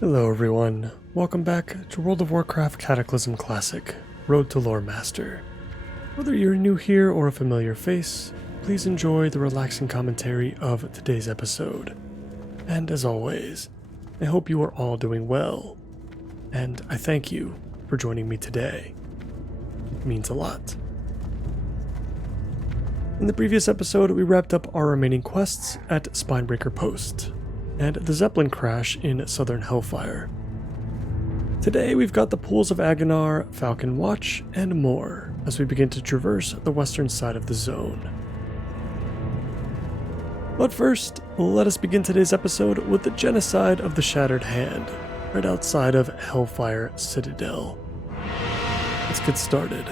Hello everyone, welcome back to World of Warcraft Cataclysm Classic, Road to Loremaster. Whether you're new here or a familiar face, please enjoy the relaxing commentary of today's episode. And as always, I hope you are all doing well, and I thank you for joining me today. It means a lot. In the previous episode, we wrapped up our remaining quests at Spinebreaker Post, and the Zeppelin crash in Southern Hellfire. Today we've got the Pools of Agonar, Falcon Watch, and more as we begin to traverse the western side of the zone. But first, let us begin today's episode with the genocide of the Shattered Hand, right outside of Hellfire Citadel. Let's get started.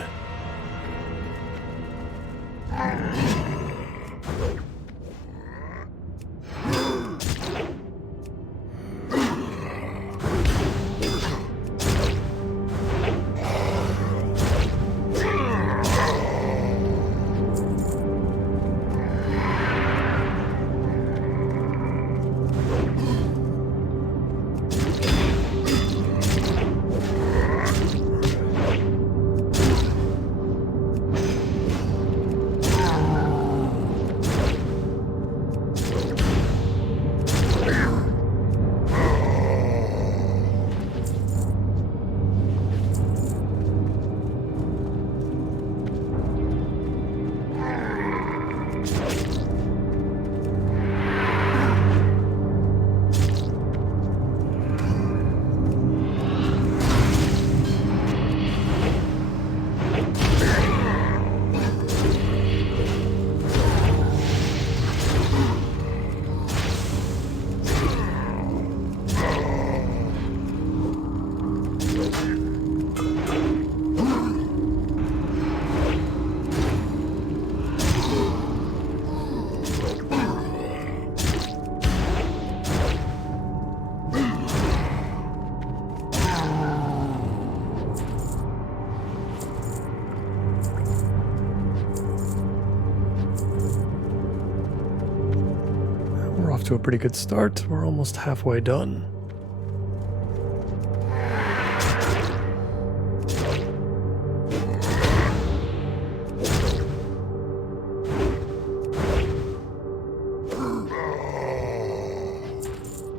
To a pretty good start. We're almost halfway done.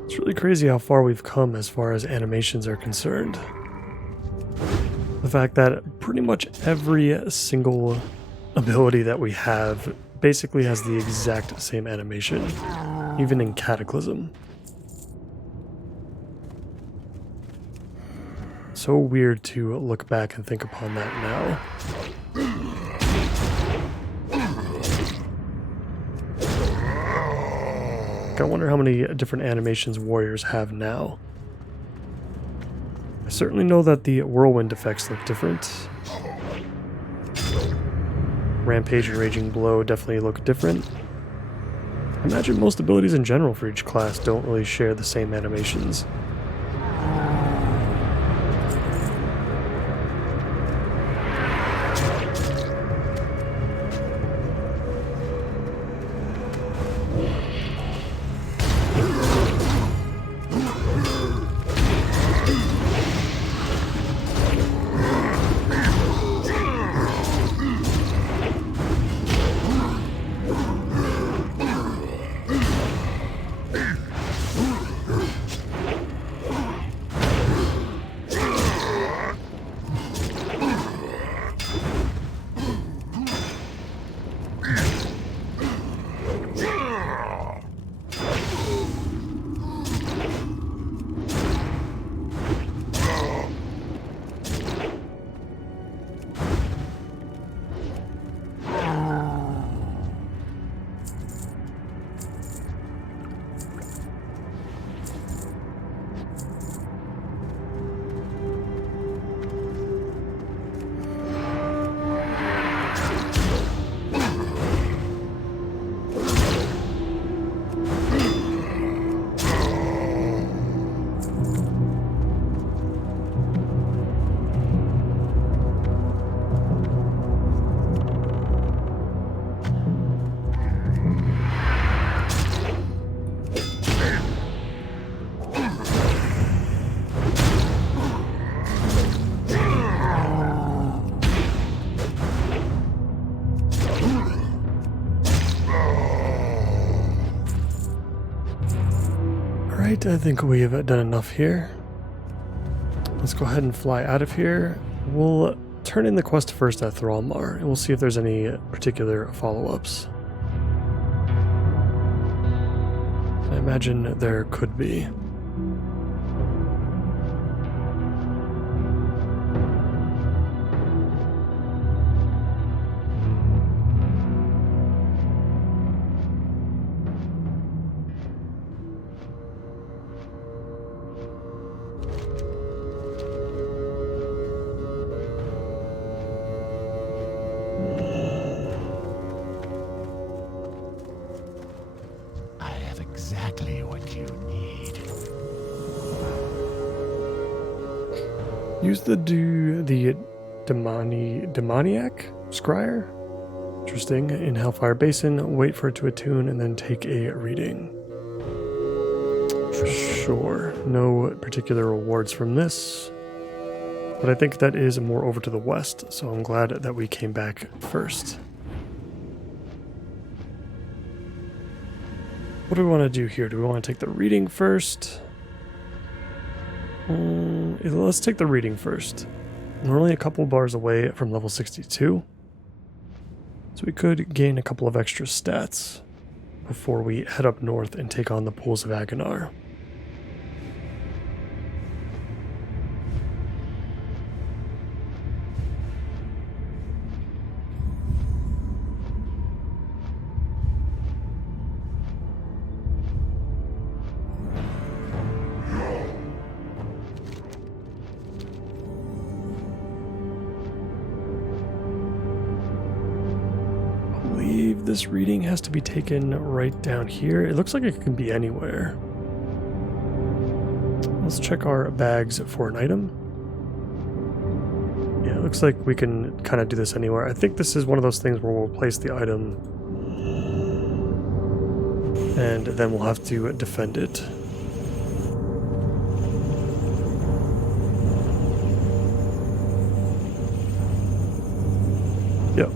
It's really crazy how far we've come as far as animations are concerned. The fact that pretty much every single ability that we have basically has the exact same animation. Even in Cataclysm. So weird to look back and think upon that now. I wonder how many different animations warriors have now. I certainly know that the whirlwind effects look different. Rampage and Raging Blow definitely look different. I imagine most abilities in general for each class don't really share the same animations. Alright, I think we've done enough here. Let's go ahead and fly out of here. We'll turn in the quest first at Thralmar, and we'll see if there's any particular follow-ups. I imagine there could be. Exactly what you need. Use the demoniac scryer. Interesting. In Hellfire Basin, wait for it to attune and then take a reading. Sure. No particular rewards from this. But I think that is more over to the west, so I'm glad that we came back first. What do we want to do here? Do we want to take the reading first? Let's take the reading first. We're only a couple bars away from level 62. So we could gain a couple of extra stats before we head up north and take on the Pools of Agonar. This reading has to be taken right down here. It looks like it can be anywhere. Let's check our bags for an item. Yeah, it looks like we can kind of do this anywhere. I think this is one of those things where we'll place the item and then we'll have to defend it. Yep.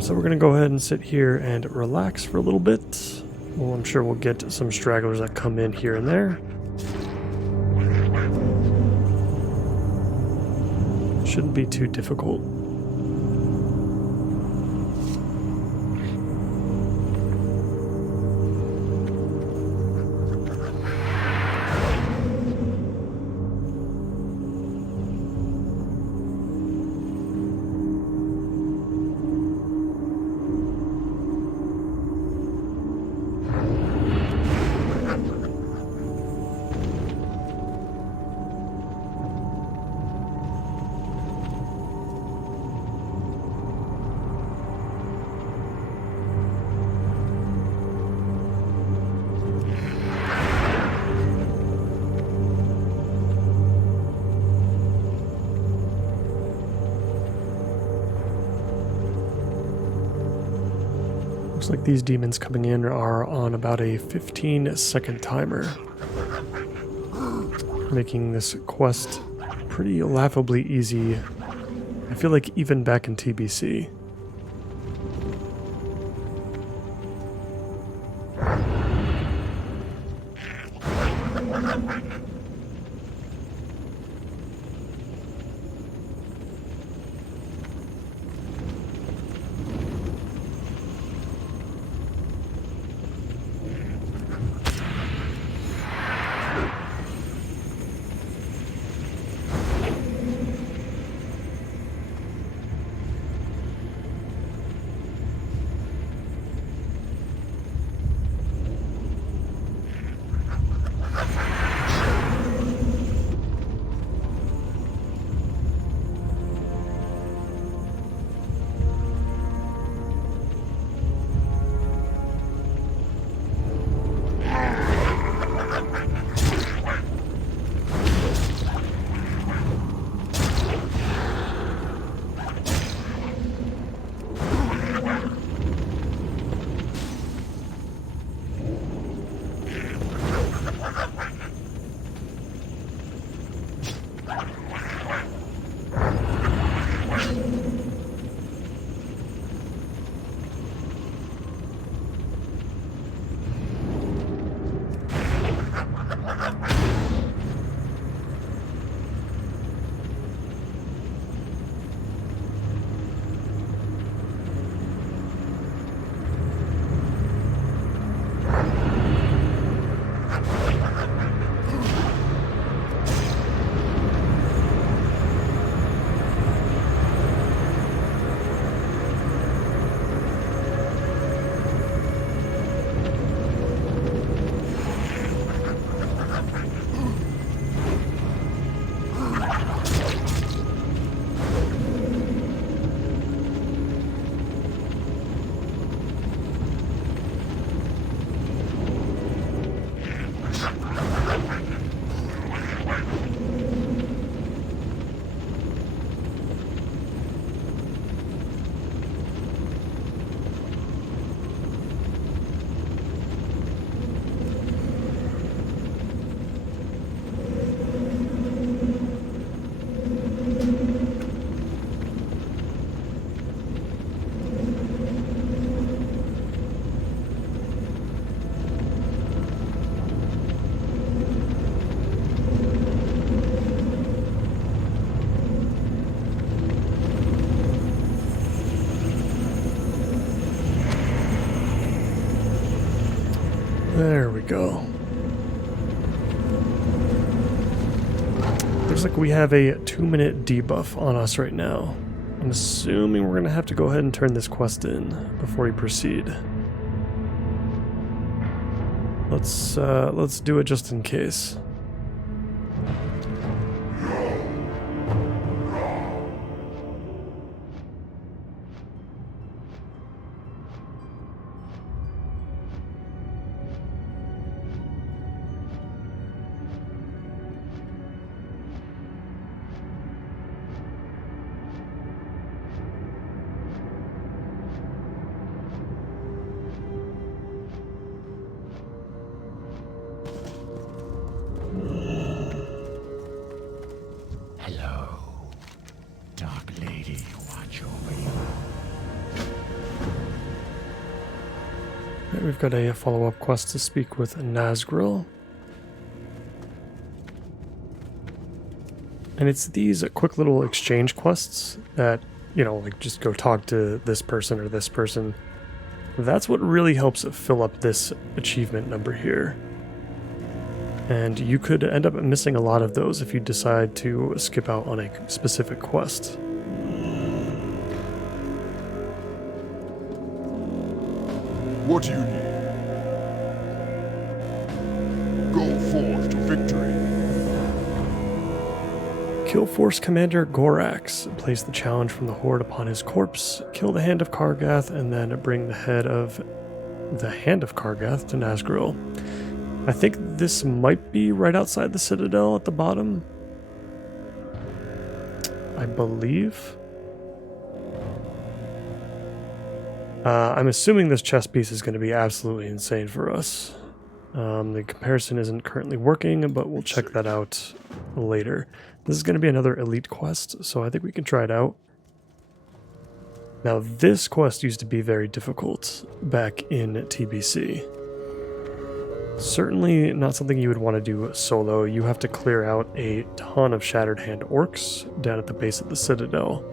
So we're going to go ahead and sit here and relax for a little bit. Well, I'm sure we'll get some stragglers that come in here and there. Shouldn't be too difficult. Looks like these demons coming in are on about a 15-second timer, making this quest pretty laughably easy. I feel like even back in TBC. Looks like we have a 2-minute debuff on us right now. I'm assuming we're gonna have to go ahead and turn this quest in before we proceed. Let's do it just in case. We've got a follow-up quest to speak with Nazgul. And it's these quick little exchange quests that, you know, like just go talk to this person or this person. That's what really helps fill up this achievement number here. And you could end up missing a lot of those if you decide to skip out on a specific quest. What do you need? Go forth to victory. Kill Force Commander Gorax. Place the challenge from the Horde upon his corpse. Kill the Hand of Kargath, and then bring the Hand of Kargath to Nazgul. I think this might be right outside the Citadel at the bottom. I believe. I'm assuming this chess piece is going to be absolutely insane for us. The comparison isn't currently working, but we'll check that out later. This is going to be another elite quest, so I think we can try it out. Now, this quest used to be very difficult back in TBC. Certainly not something you would want to do solo. You have to clear out a ton of Shattered Hand orcs down at the base of the Citadel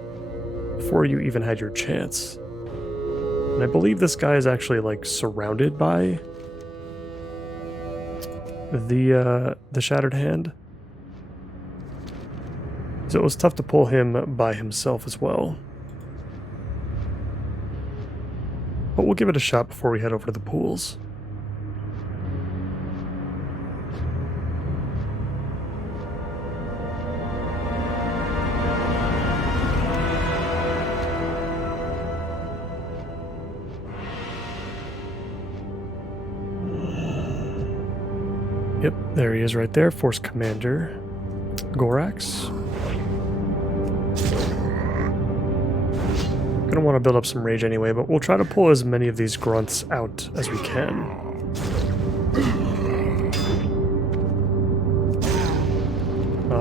before you even had your chance. And I believe this guy is actually like surrounded by the Shattered Hand. So it was tough to pull him by himself as well. But we'll give it a shot before we head over to the pools. Yep, there he is right there, Force Commander Gorax. Gonna want to build up some rage anyway, but we'll try to pull as many of these grunts out as we can.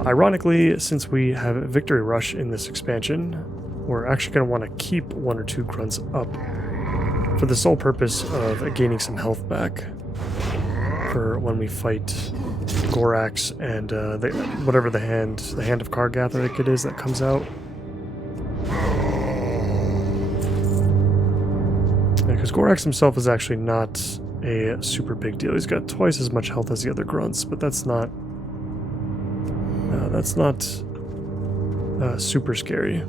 Ironically, since we have Victory Rush in this expansion, we're actually going to want to keep 1 or 2 grunts up for the sole purpose of gaining some health back for when we fight Gorax and whatever the hand of Kargath I think it is that comes out. Because Gorax himself is actually not a super big deal. He's got twice as much health as the other grunts, but that's not super scary.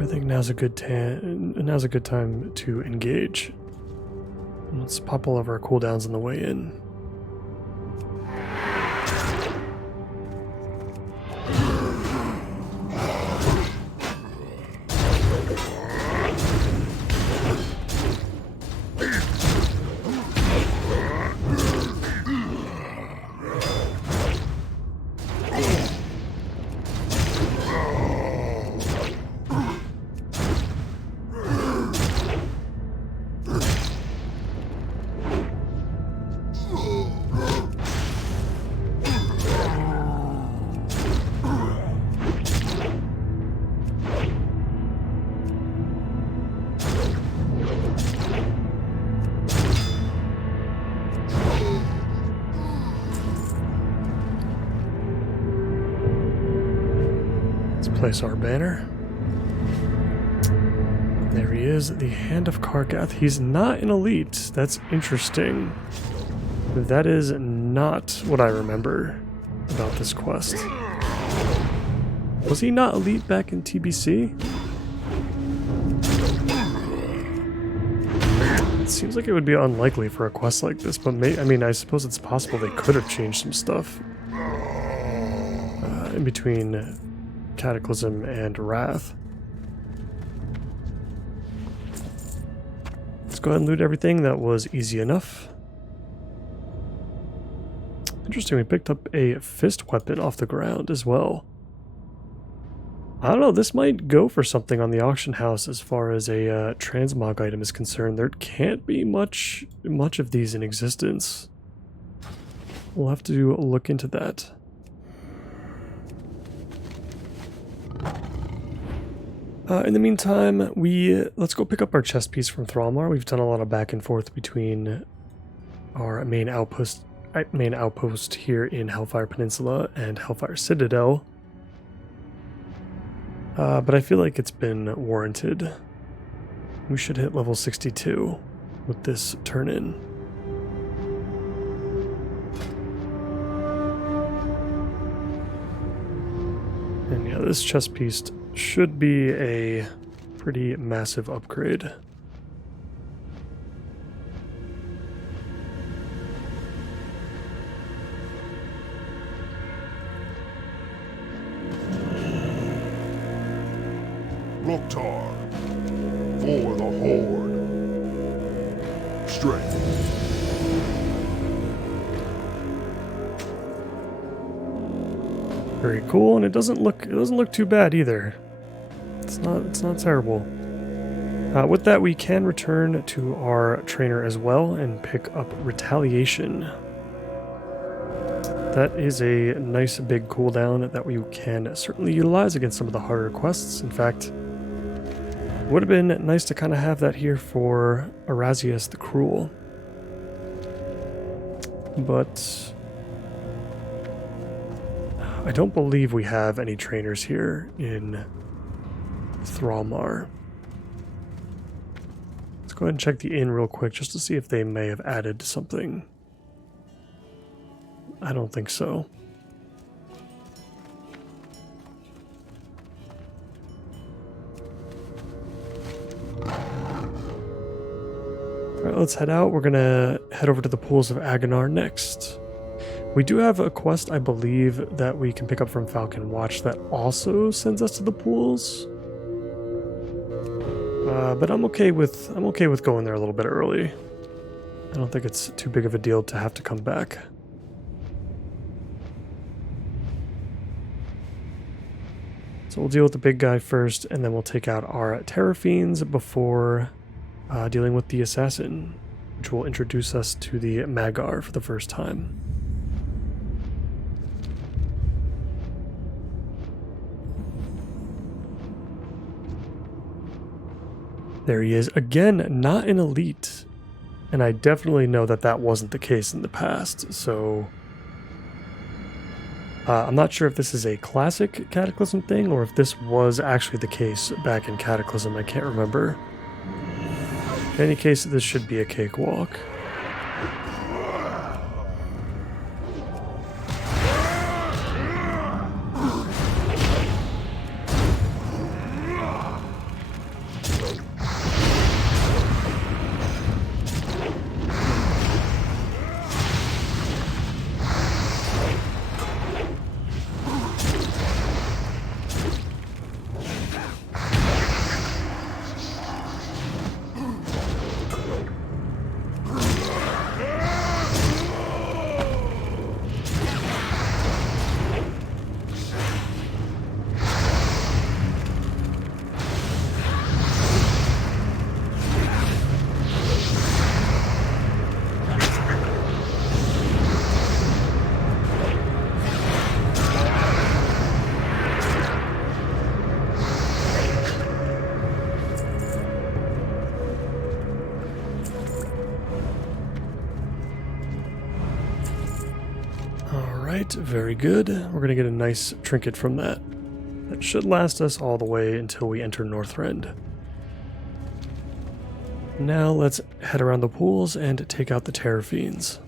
I think now's a good time to engage. Let's pop all of our cooldowns on the way in. place our banner. There he is, the Hand of Kargath. He's not an elite. That's interesting. That is not what I remember about this quest. Was he not elite back in TBC? It seems like it would be unlikely for a quest like this, but I mean, I suppose it's possible they could have changed some stuff in between Cataclysm and Wrath. Let's go ahead and loot everything. That was easy enough. Interesting, we picked up a fist weapon off the ground as well. I don't know, this might go for something on the auction house as far as a transmog item is concerned. There can't be much of these in existence. We'll have to look into that. In the meantime, let's go pick up our chest piece from Thrallmar. We've done a lot of back and forth between our main outpost here in Hellfire Peninsula and Hellfire Citadel. But I feel like it's been warranted. We should hit level 62 with this turn-in. And yeah, this chest piece should be a pretty massive upgrade. Loktar, for the Horde. Strength. Very cool, and it doesn't look too bad either. It's not terrible. With that, we can return to our trainer as well and pick up Retaliation. That is a nice big cooldown that we can certainly utilize against some of the harder quests. In fact, it would have been nice to kind of have that here for Arazius the Cruel. But I don't believe we have any trainers here in Thrallmar. Let's go ahead and check the inn real quick just to see if they may have added something. I don't think so. Alright, let's head out. We're gonna head over to the Pools of Agonar next. We do have a quest, I believe, that we can pick up from Falcon Watch that also sends us to the pools. But I'm okay with going there a little bit early. I don't think it's too big of a deal to have to come back. So we'll deal with the big guy first, and then we'll take out our Terror Fiends before dealing with the Assassin, which will introduce us to the Magar for the first time. There he is. Again, not an elite. And I definitely know that that wasn't the case in the past, so I'm not sure if this is a classic Cataclysm thing or if this was actually the case back in Cataclysm. I can't remember. In any case, this should be a cakewalk. Very good. We're going to get a nice trinket from that. That should last us all the way until we enter Northrend. Now let's head around the pools and take out the Terror Fiends.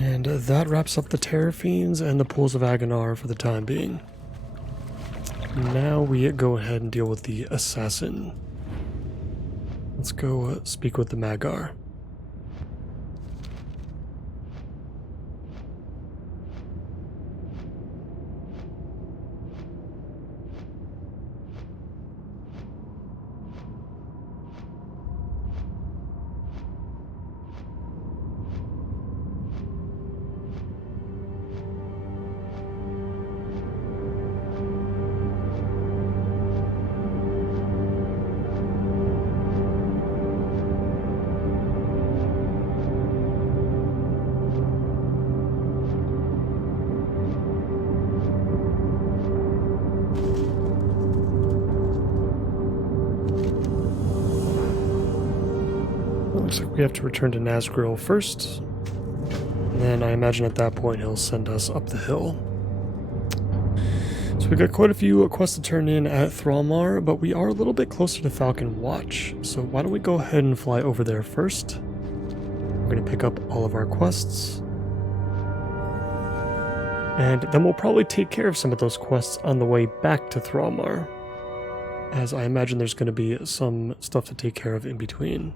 And that wraps up the Terror Fiends and the Pools of Agonar for the time being. Now we go ahead and deal with the Assassin. Let's go speak with the Magar. Looks like we have to return to Nazgul first. And then I imagine at that point he'll send us up the hill. So we've got quite a few quests to turn in at Thrallmar, but we are a little bit closer to Falcon Watch. So why don't we go ahead and fly over there first. We're going to pick up all of our quests. And then we'll probably take care of some of those quests on the way back to Thrallmar, as I imagine there's going to be some stuff to take care of in between.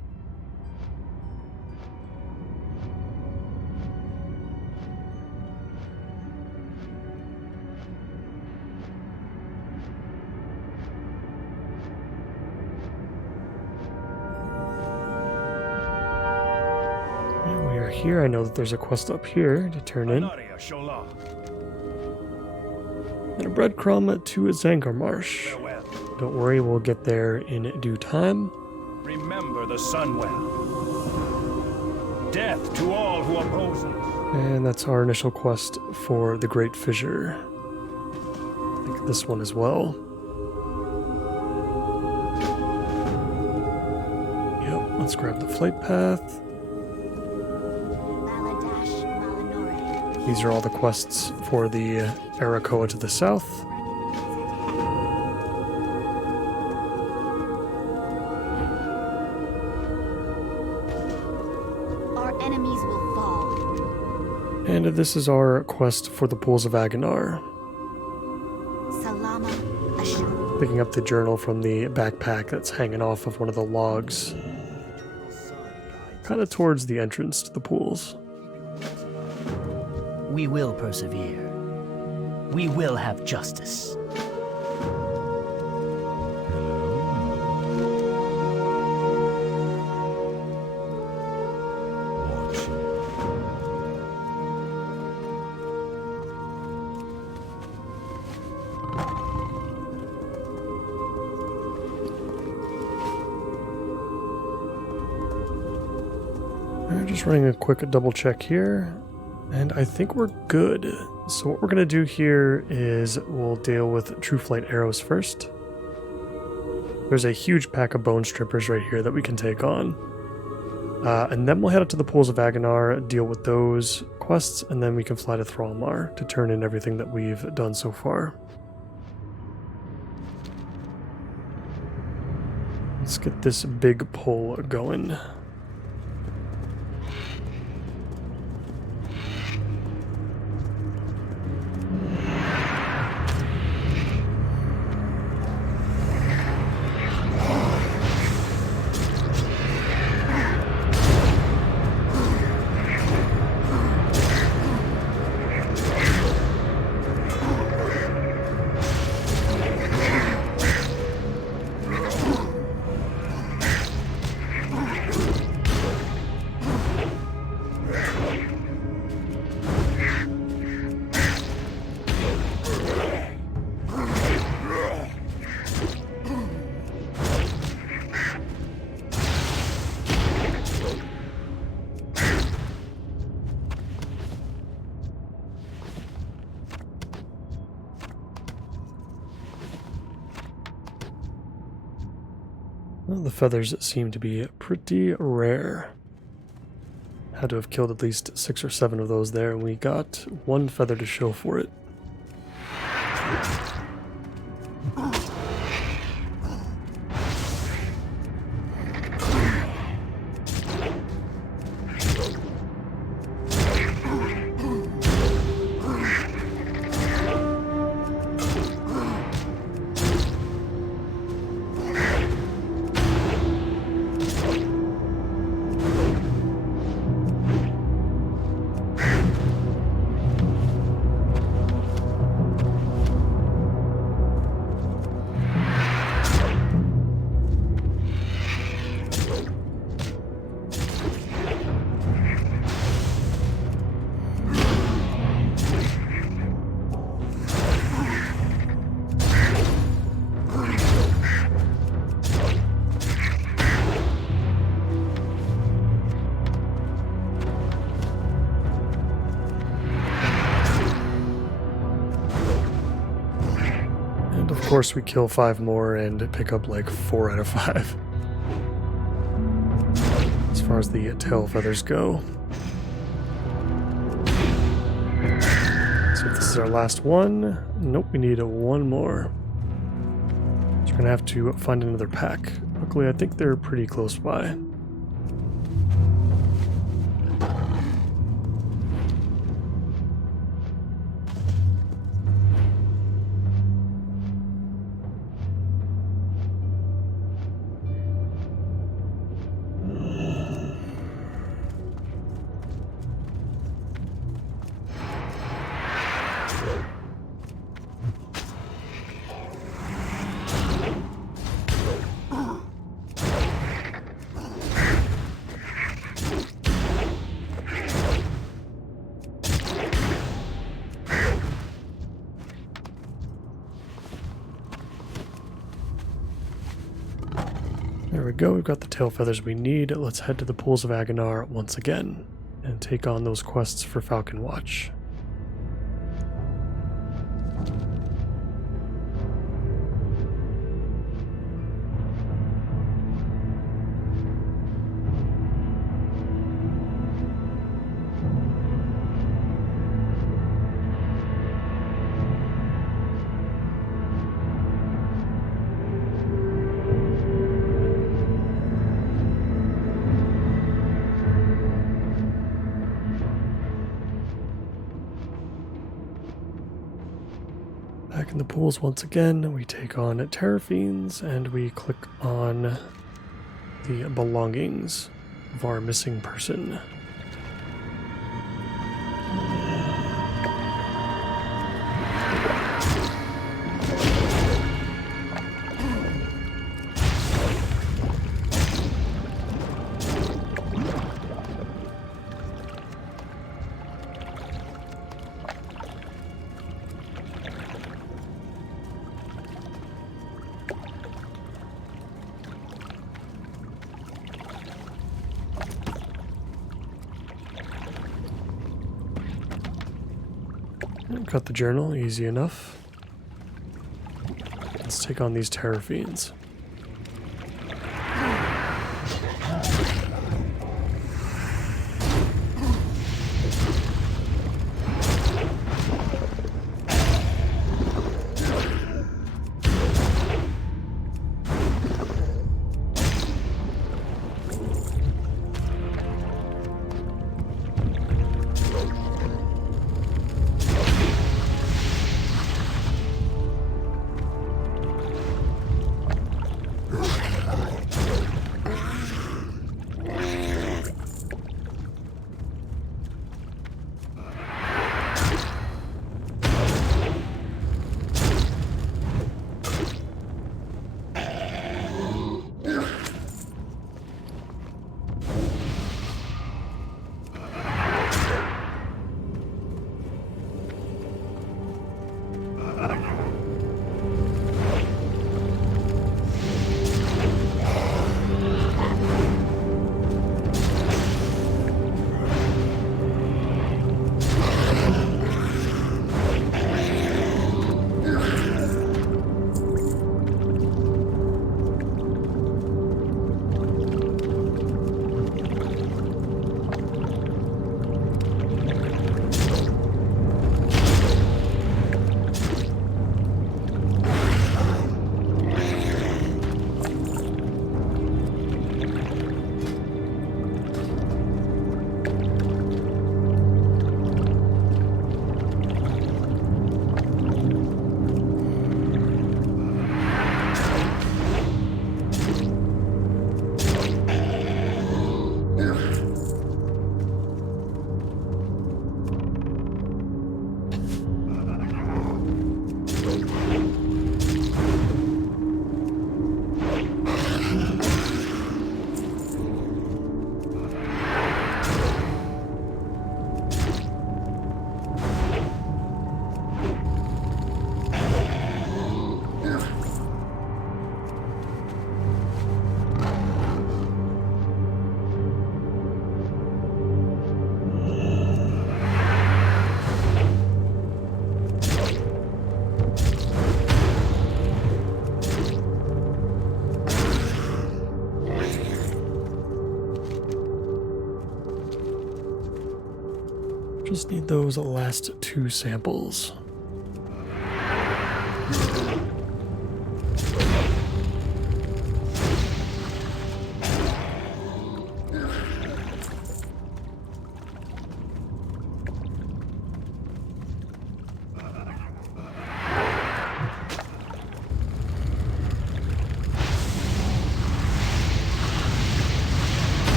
Here, I know that there's a quest up here to turn in. And a breadcrumb to Zangar Marsh. Don't worry, we'll get there in due time. Remember the Sunwell. Death to all who oppose us. And that's our initial quest for the Great Fissure. I think this one as well. Yep, let's grab the flight path. These are all the quests for the Arakoa to the south. Our enemies will fall. And this is our quest for the Pools of Aganar. Salama Ashur. Picking up the journal from the backpack that's hanging off of one of the logs. Kind of towards the entrance to the pools. We will persevere. We will have justice. We're just running a quick double check here, and I think we're good. So what we're going to do here is we'll deal with True Flight arrows first. There's a huge pack of bone strippers right here that we can take on. And then we'll head up to the Pools of Aganar, deal with those quests, and then we can fly to Thrallmar to turn in everything that we've done so far. Let's get this big pull going. Well, the feathers seem to be pretty rare. Had to have killed at least 6 or 7 of those there, and we got 1 feather to show for it. Of course, we kill 5 more and pick up like 4 out of 5. As far as the tail feathers go. So if this is our last one, nope, we need 1 more. So we're gonna have to find another pack. Luckily, I think they're pretty close by. There we go, we've got the tail feathers we need. Let's head to the Pools of Aganar once again and take on those quests for Falcon Watch. in the pools once again. We take on Terrafiends and we click on the belongings of our missing person. Got the journal, easy enough. Let's take on these Terrafiends. Just need those last 2 samples.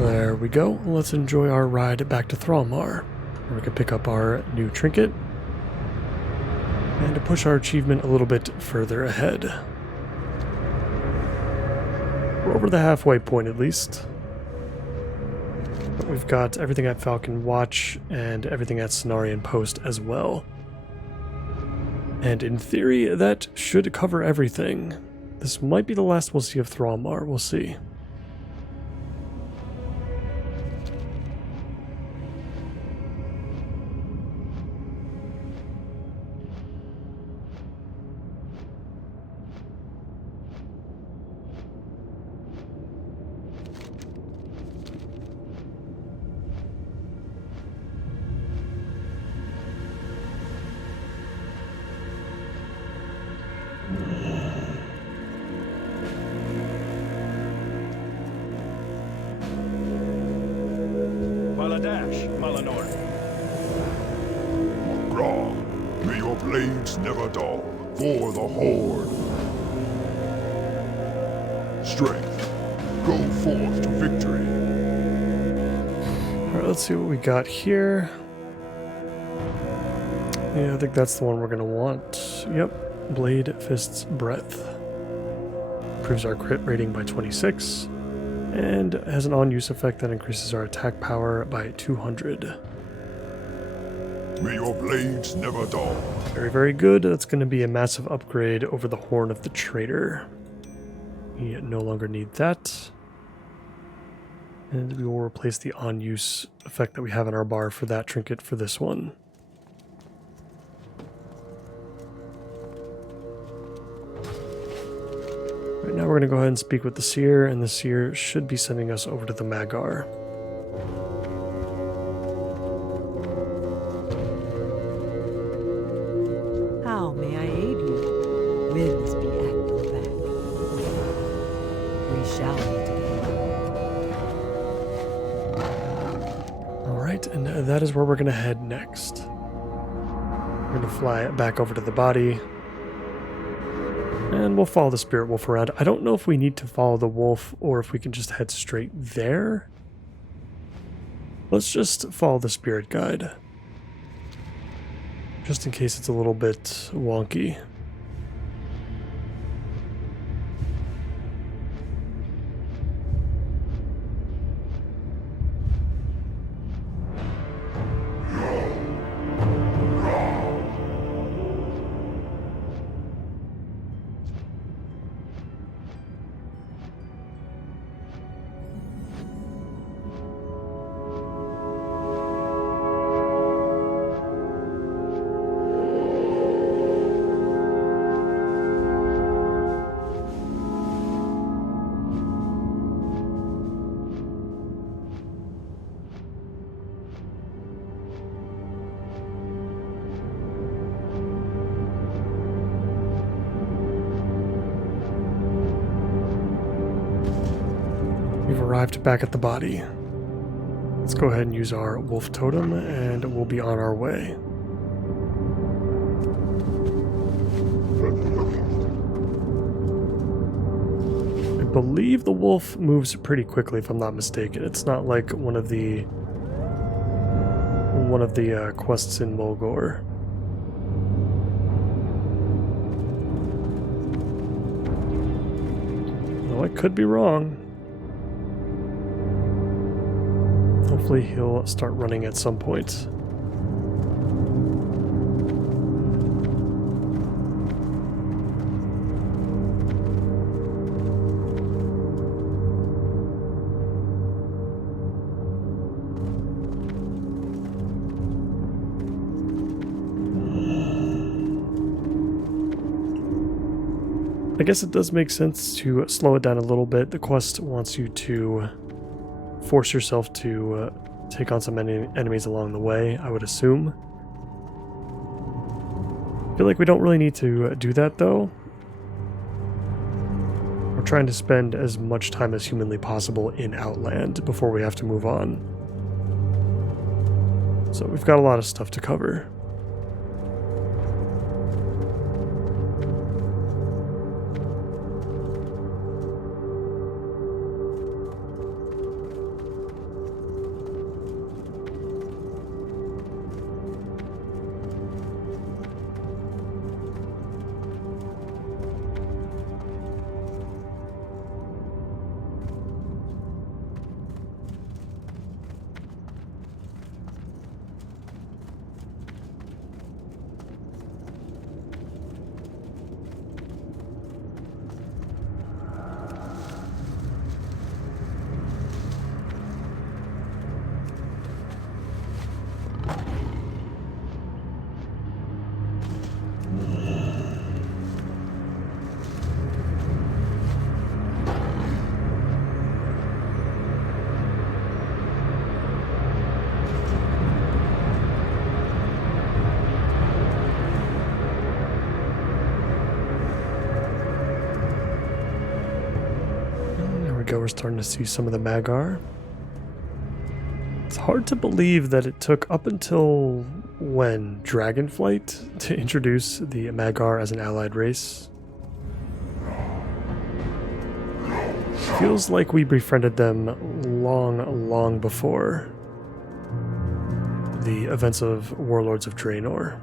There we go. Let's enjoy our ride back to Thralmar, where we can pick up our new trinket and to push our achievement a little bit further ahead. We're over the halfway point at least. But we've got everything at Falcon Watch and everything at Cenarian Post as well. And in theory, that should cover everything. This might be the last we'll see of Thralmar, we'll see. Baladash, Malanor. Grog, may your blades never dull for the Horde. Strength, go forth to victory. Alright, let's see what we got here. Yeah, I think that's the one we're going to want. Yep, Blade Fist's Breath. Improves our crit rating by 26. And has an on-use effect that increases our attack power by 200. May your blades never dull. Very, very good. That's going to be a massive upgrade over the Horn of the Traitor. We no longer need that. And we will replace the on-use effect that we have in our bar for that trinket for this one. Right now we're going to go ahead and speak with the Seer, and the Seer should be sending us over to the Magar. How may I aid you? Winds be at your back. We shall be together. Alright, and that is where we're going to head next. We're going to fly back over to the body. And we'll follow the Spirit Wolf around. I don't know if we need to follow the wolf or if we can just head straight there. Let's just follow the Spirit Guide. Just in case it's a little bit wonky. We've arrived back at the body. Let's go ahead and use our wolf totem and we'll be on our way. I believe the wolf moves pretty quickly if I'm not mistaken. It's not like one of the quests in Mulgore. Though I could be wrong. Hopefully he'll start running at some point. I guess it does make sense to slow it down a little bit. The quest wants you to force yourself to take on some enemies along the way, I would assume. I feel like we don't really need to do that, though. We're trying to spend as much time as humanly possible in Outland before we have to move on. So we've got a lot of stuff to cover. We're starting to see some of the Magar. Let's hard to believe that it took up until when Dragonflight to introduce the Magar as an allied race. Feels like we befriended them long before the events of Warlords of Draenor.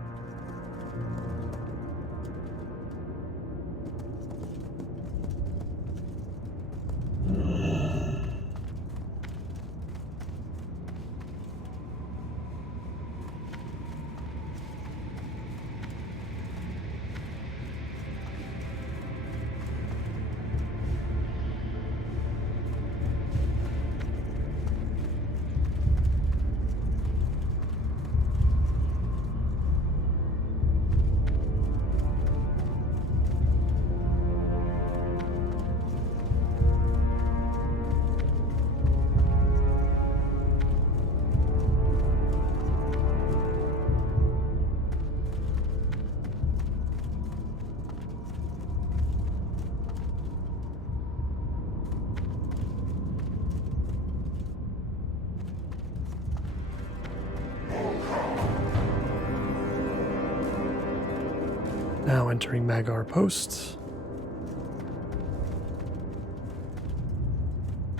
Now entering Magar Post,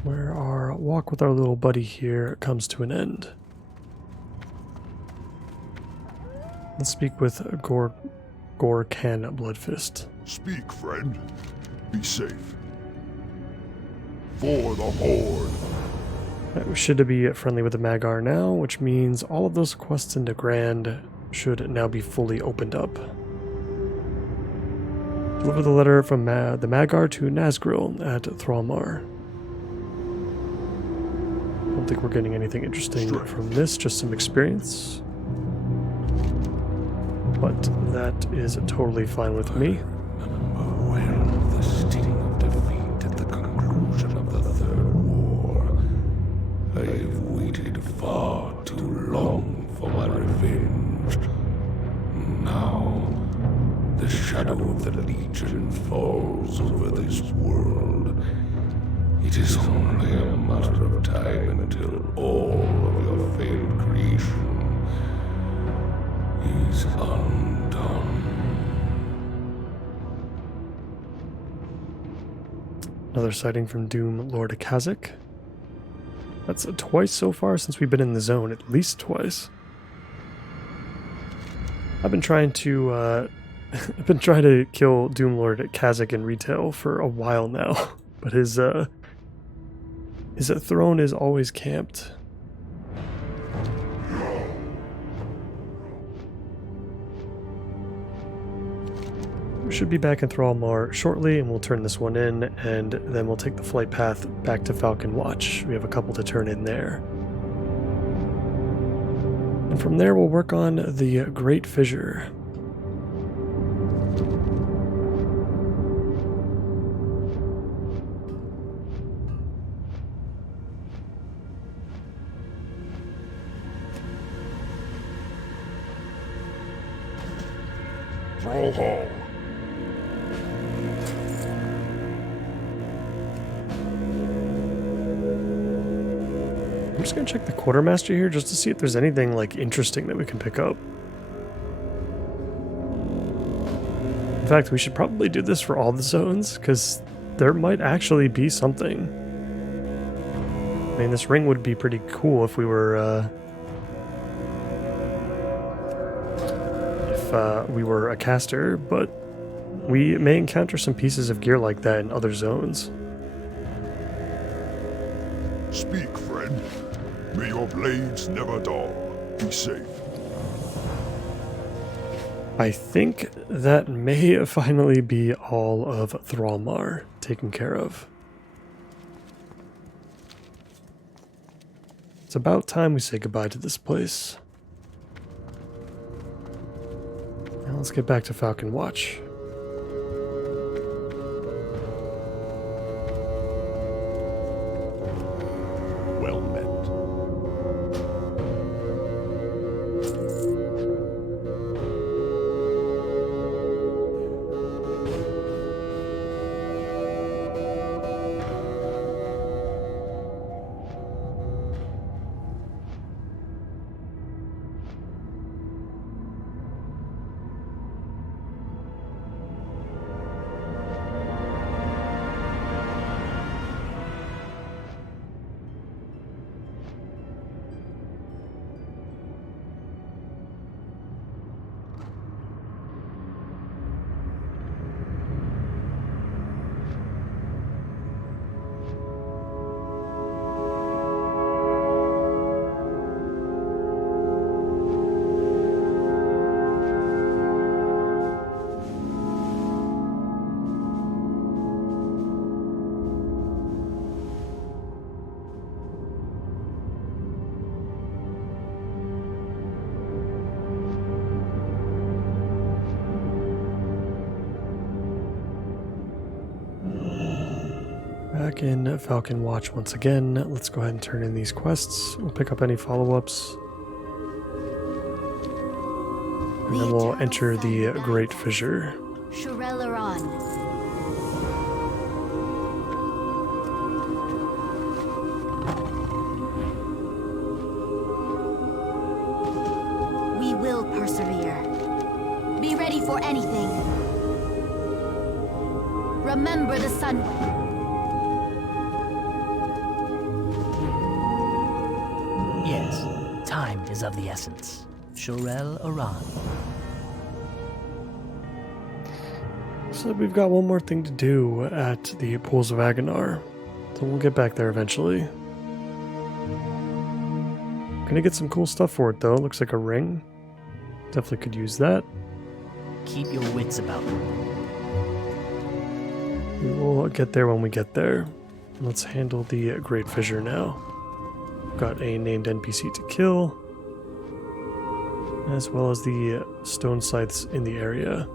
where our walk with our little buddy here comes to an end. Let's speak with Gorkan Bloodfist. Speak, friend. Be safe. For the Horde. Right, we should be friendly with the Magar now, which means all of those quests into Grand should now be fully opened up. Deliver the letter from the Magar to Nazgril at Thralmar. Don't think we're getting anything interesting from this, just some experience. But that is totally fine with me. When the sting of defeat at the conclusion of the Third War, I have waited far too long for my revenge. Now, the shadow of the Legion falls over this world. It is only a matter of time until all of your failed creation is undone. Another sighting from Doom Lord Kazakh. That's twice so far since we've been in the zone, at least twice. I've been trying to kill Doomlord Kazakh in retail for a while now, but his throne is always camped. We should be back in Thralmar shortly, and we'll turn this one in, and then we'll take the flight path back to Falcon Watch. We have a couple to turn in there. And from there, we'll work on the Great Fissure. Thrall Hall. I'm just gonna check the Quartermaster here just to see if there's anything like interesting that we can pick up. In fact, we should probably do this for all the zones, because there might actually be something. I mean, this ring would be pretty cool if we were, we were a caster, but we may encounter some pieces of gear like that in other zones. Speak, friend. May your blades never dull. Be safe. I think that may finally be all of Thralmar taken care of. It's about time we say goodbye to this place. Now let's get back to Falcon Watch. Well met. Back in Falcon Watch once again. Let's go ahead and turn in these quests. We'll pick up any follow-ups. And then we'll enter the Great Fissure. We will persevere. Be ready for anything. Remember the sun. Yes, time is of the essence. Shorel Aran. So we've got one more thing to do at the Pools of Aganar. So we'll get back there eventually. Gonna get some cool stuff for it though. Looks like a ring. Definitely could use that. Keep your wits about you. We will get there when we get there. Let's handle the Great Fissure now. Got a named NPC to kill, as well as the stone scythes in the area.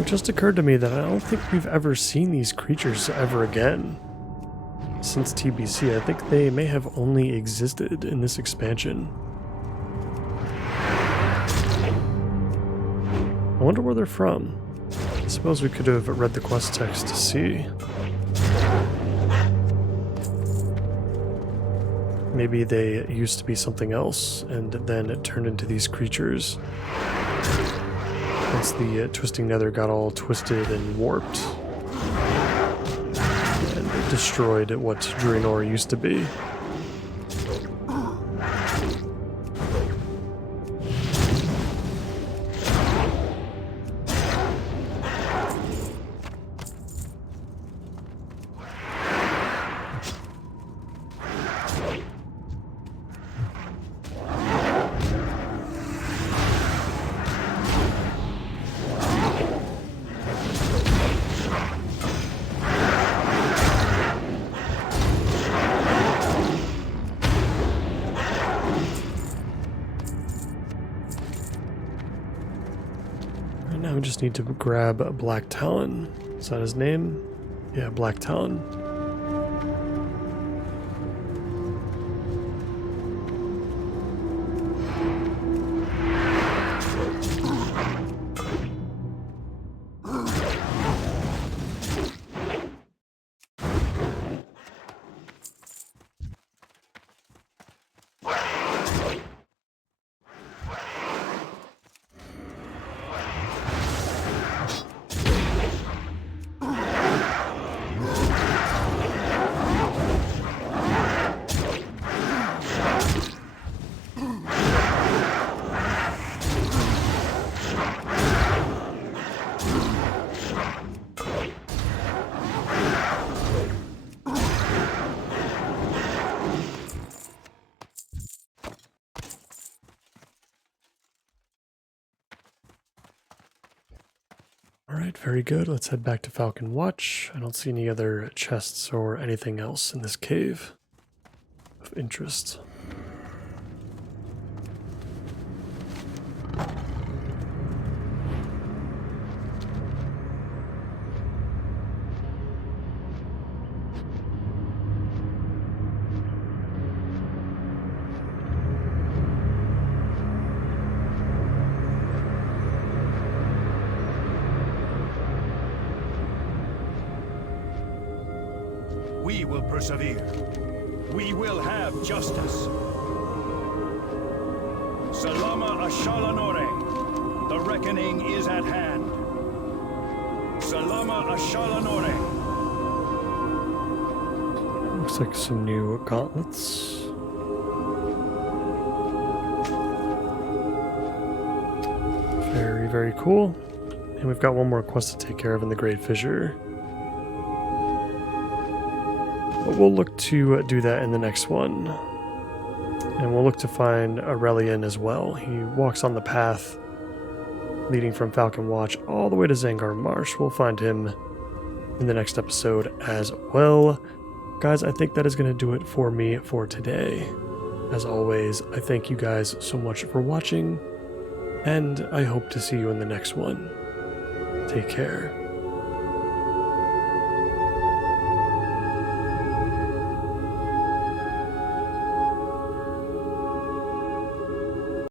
It just occurred to me that I don't think we've ever seen these creatures ever again. Since TBC, I think they may have only existed in this expansion. I wonder where they're from. I suppose we could have read the quest text to see. Maybe they used to be something else, and then it turned into these creatures. Once the Twisting Nether got all twisted and warped, and it destroyed what Draenor used to be. Now we just need to grab Black Talon. Is that his name? Yeah, Black Talon. Alright, very good. Let's head back to Falcon Watch. I don't see any other chests or anything else in this cave of interest. We will persevere. We will have justice. Salama Ashalanore. The reckoning is at hand. Salama Ashalanore. Looks like some new gauntlets. Very, very cool. And we've got one more quest to take care of in the Great Fissure. But we'll look to do that in the next one. And we'll look to find Aurelian as well. He walks on the path leading from Falcon Watch all the way to Zangar Marsh. We'll find him in the next episode as well. Guys, I think that is going to do it for me for today. As always, I thank you guys so much for watching, and I hope to see you in the next one. Take care.